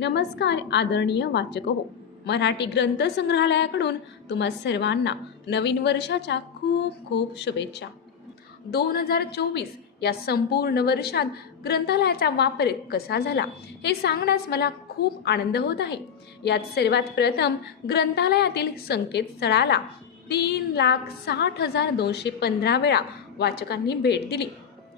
नमस्कार आदरणीय वाचक हो. मराठी ग्रंथ संग्रहालयाकडून तुम्हा सर्वांना नवीन वर्षाच्या खूप खूप शुभेच्छा. 2024 या संपूर्ण वर्षात ग्रंथालयाचा वापर कसा झाला हे सांगण्यास मला खूप आनंद होत आहे. यात सर्वात प्रथम ग्रंथालयातील संकेतस्थळाला 3,60,215 वेळा वाचकांनी भेट दिली.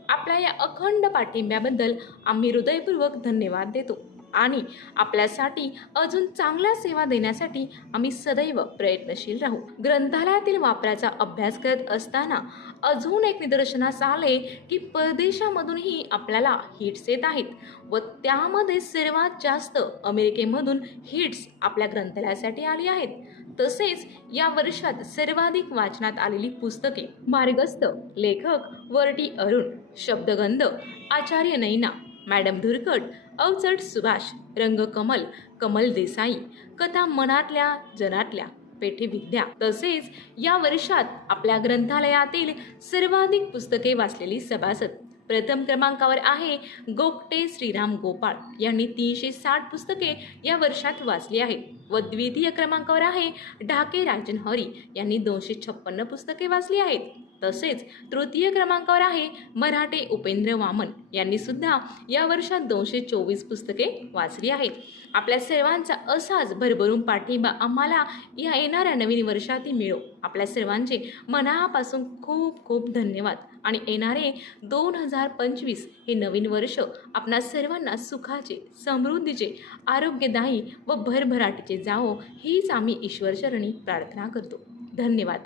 आपल्या या अखंड पाठिंब्याबद्दल आम्ही हृदयपूर्वक धन्यवाद देतो आणि आपल्यासाठी अजून चांगल्या सेवा देण्यासाठी आम्ही सदैव प्रयत्नशील राहू. ग्रंथालयातील वापराचा अभ्यास करत असताना अजून एक निदर्शनास आले की परदेशामधूनही आपल्याला हिट्स येत आहेत व त्यामध्ये सर्वात जास्त अमेरिकेमधून हिट्स आपल्या ग्रंथालयासाठी आली आहेत. तसेच या वर्षात सर्वाधिक वाचनात आलेली पुस्तके मार्गस्थ, लेखक वर्टी अरुण, शब्दगंध आचार्य नैना, मॅडम धुरकट, अवचट सुभाष, रंगकमल कमल देसाई, कथा मनातल्या जनातल्या, पेठे विद्या. तसेच या वर्षात आपल्या ग्रंथालयातील सर्वाधिक पुस्तके वाचलेली सभासद प्रथम क्रमांकावर आहे गोगटे श्रीराम गोपाळ यांनी 360 पुस्तके या वर्षात वाचली आहेत व द्वितीय क्रमांकावर आहे ढाके राजन हरी यांनी 256 पुस्तके वाचली आहेत. तसेच तृतीय क्रमांकावर आहे मराठे उपेंद्र वामन यांनी सुद्धा या वर्षात 224 पुस्तके वाचली आहेत. आपल्या सर्वांचा असाच भरभरून पाठिंबा आम्हाला या येणाऱ्या नवीन वर्षातही मिळो. आपल्या सर्वांचे मनापासून खूप खूप धन्यवाद आणि येणारे 2025 हे नवीन वर्ष आपणा सर्वांना सुखाचे, समृद्धीचे, आरोग्यदायी व भरभराटीचे जावो हीच आम्ही ईश्वरचरणी प्रार्थना करतो. धन्यवाद.